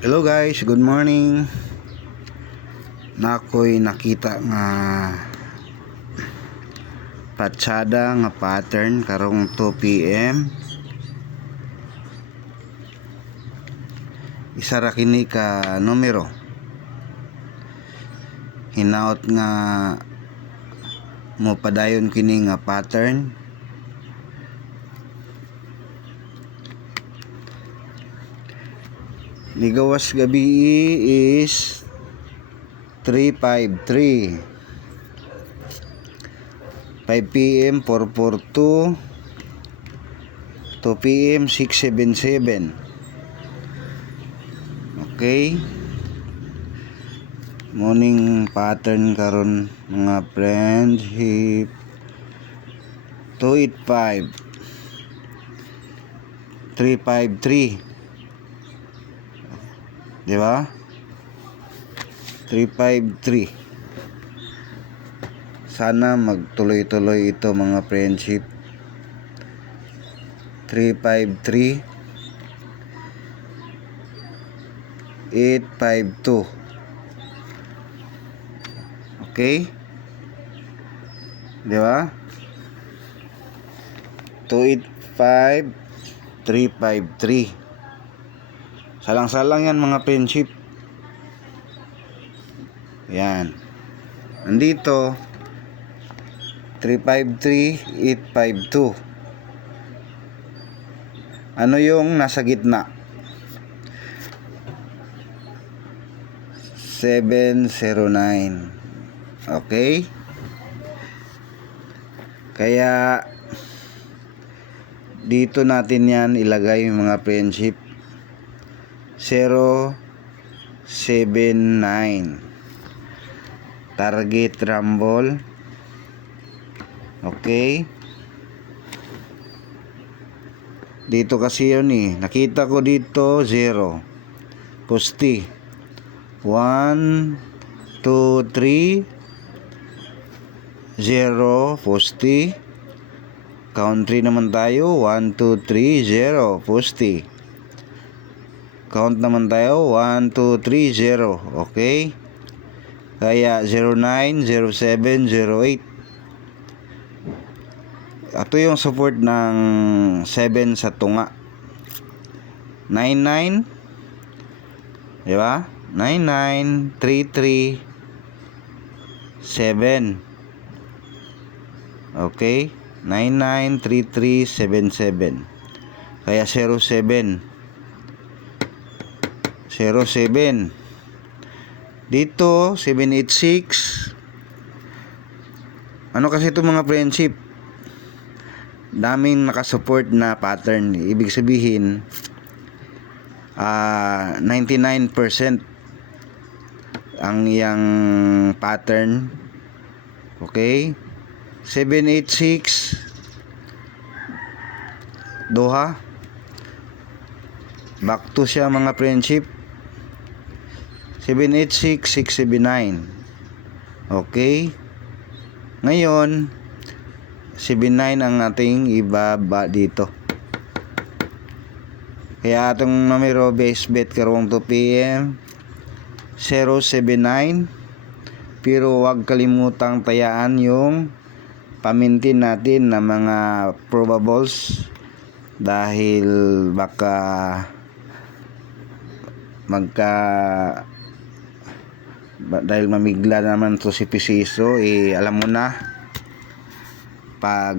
Hello guys, good morning. Nakoy nakita nga patsada nga pattern karong 2 PM. Isa ra kini ka numero. Hinaot nga mo padayon kini nga pattern. Nigawas gabi is 353. 5 PM 442. 2 PM 677. Okay. Morning pattern karon mga friends. 285 353. Diba? 353. Sana magtuloy-tuloy ito mga friendship. 353 852. Okay? Diba? 285 353. Salang-salang yan mga friendship. Yan. Nandito 353 852. Ano yung nasa gitna? 709. Okay? Kaya dito natin yan ilagay mga friendship. 079 target rumble. Okay, dito kasi yun nakita ko dito 0 posti 1 2 3 0 posti. Country naman tayo 1 2 3 0 posti. Count naman tayo 1 2 3 0. Okay, kaya 09 07 08. Ito yung support ng 7 sa tunga. 99, diba? 99 33 7. Okay, 99 33 77. Kaya 07 07. Dito 786. Ano kasi ito mga friendship, daming nakasupport na pattern. Ibig sabihin 99% ang iyang pattern. Okay, 786 Doha, back to siya mga friendship. 786 679. Okay, ngayon 79 ang ating ibaba dito. Kaya atong numero base bet karong 2 PM 079. Pero wag kalimutang tayaan yung pamintin natin na mga probables, dahil baka dahil mamigla naman to si Pisiso. Alam mo na, pag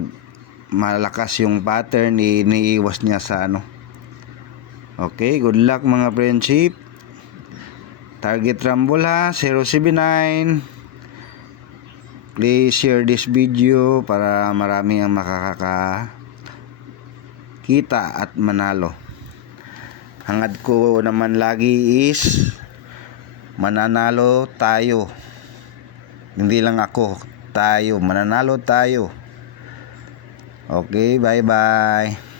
malakas yung pattern iniiwas niya sa ano. Okay, good luck mga friendship. Target rumble ha 079. Please share this video para marami ang makakakita at manalo. Hangad ko naman lagi is mananalo tayo. Hindi lang ako, tayo mananalo tayo. Okay, bye bye.